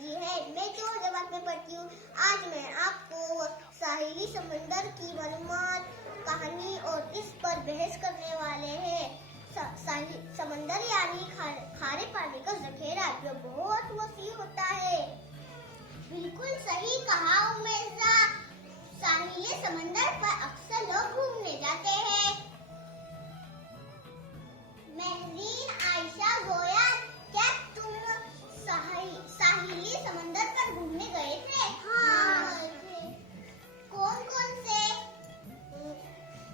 जी है। मैं जो जमात में पढ़ती हूँ। आज मैं आपको साहिली समंदर की मालूमात, कहानी और इस पर बहस करने वाले हैं। समंदर यानी खारे पानी का जखेरा जो बहुत वसी होता है। बिल्कुल सही कहा उमेशा। साहिले समंदर पर अक्सर लोग घूमने जाते हैं। महरीन, आयशा, गोया, क्या तुम साहिली समंदर पर घूमने गए थे? हाँ, गए थे। कौन कौन से?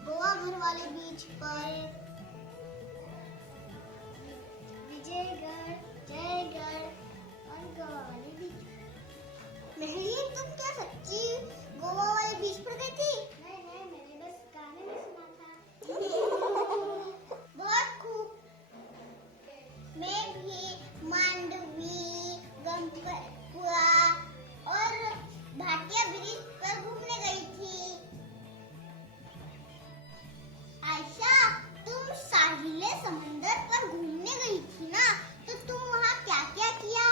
गोवा घर वाले बीच पर, विजयगढ़, जयगढ़ और गोवा वाले बीच। महरीन, तुम क्या सच्ची गोवा वाले बीच पर गई थी? नहीं, मैंने बस गाने में सुना था। बहुत खूब। मैं भी मांडवी, गंगपुआ और भाटिया ब्रिज पर घूमने गई थी। आयशा, तुम साहिले समंदर पर घूमने गई थी ना, तो तुम वहाँ क्या क्या किया?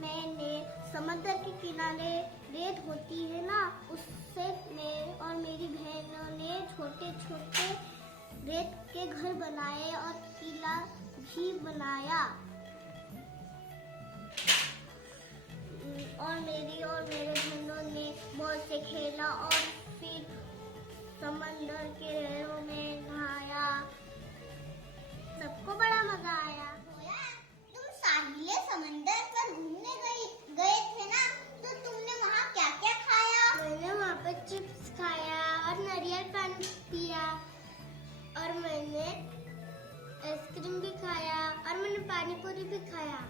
मैंने समंदर के किनारे रेत होती है ना, उससे मैं और मेरी बहनों ने छोटे छोटे रेत के घर बनाए और किला भी बनाया। और मेरी और मेरे बहनों ने बहुत से खेला और फिर समंदर के लहरों में नहाया। सबको बड़ा मजा आया। तुम साहिले समंदर पर घूमने गए थे ना, तो तुमने वहाँ क्या क्या खाया? मैंने वहाँ पे चिप्स खाया और नारियल पानी पिया और मैंने आइसक्रीम भी खाया और मैंने पानी पूरी भी खाया।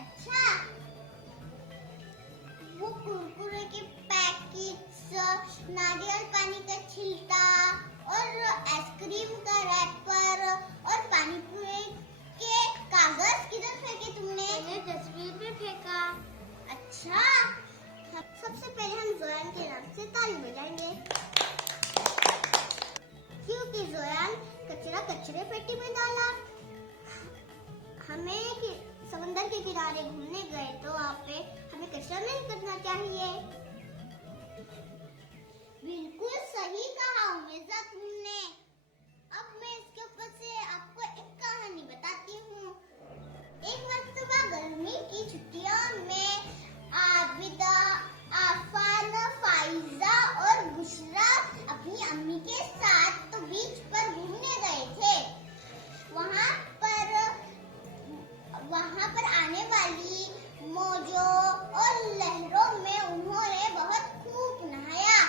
अच्छा, वो कुरकुरे के पैकेट्स, नारियल पानी का छिलका और आइसक्रीम का रैपर और पानी पूरी के कागज किधर फेंके तुमने? मैंने डस्टबिन में फेंका। अच्छा, सबसे पहले हम जोयान के नाम से ताली बजाएंगे, क्योंकि जोयान कचरा कचरे पेटी में डाला। हमें समंदर के किनारे घूमने गए तो वहाँ पे हमें कचरा नहीं करना चाहिए। बिल्कुल सही कहा उमेशा तुमने। अब मैं इसके ऊपर से आपको एक कहानी बताती हूँ। एक मरतबा गर्मी की छुट्टियों में आबिदा, आफान, फाइजा और बुशरा अपनी अम्मी के साथ तो बीच पर घूमने गए थे। वहाँ पर आने वाली मौजों और लहरों में उन्होंने बहुत खूब नहाया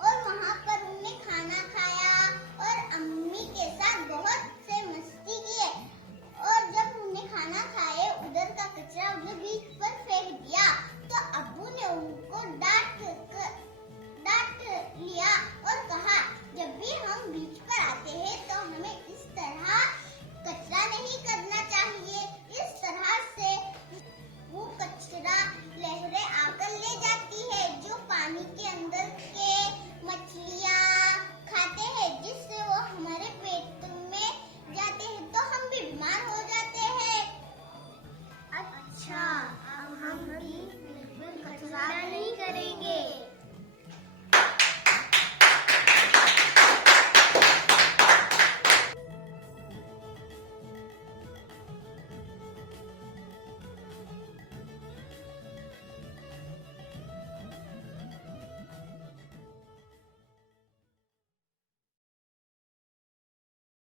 और वहाँ पर उन्हें खाना खाया और अम्मी के साथ बहुत से मस्ती किए। और जब उन्हें खाना खाए, उधर का कचरा उन्हें बीच पर फेंक दिया, तो अब्बू ने उनको डांट लिया और कहा, जब भी हम बीच पर आते हैं तो हमें इस तरह कचरा नहीं करना चाहिए। इस तरह से वो कचरा लहरें आकर ले जाती है, जो पानी के अंदर के मछलियाँ खाते हैं, जिससे वो हमारे पेट में जाते हैं तो हम भी बीमार हो जाते हैं। अच्छा, अब हम भी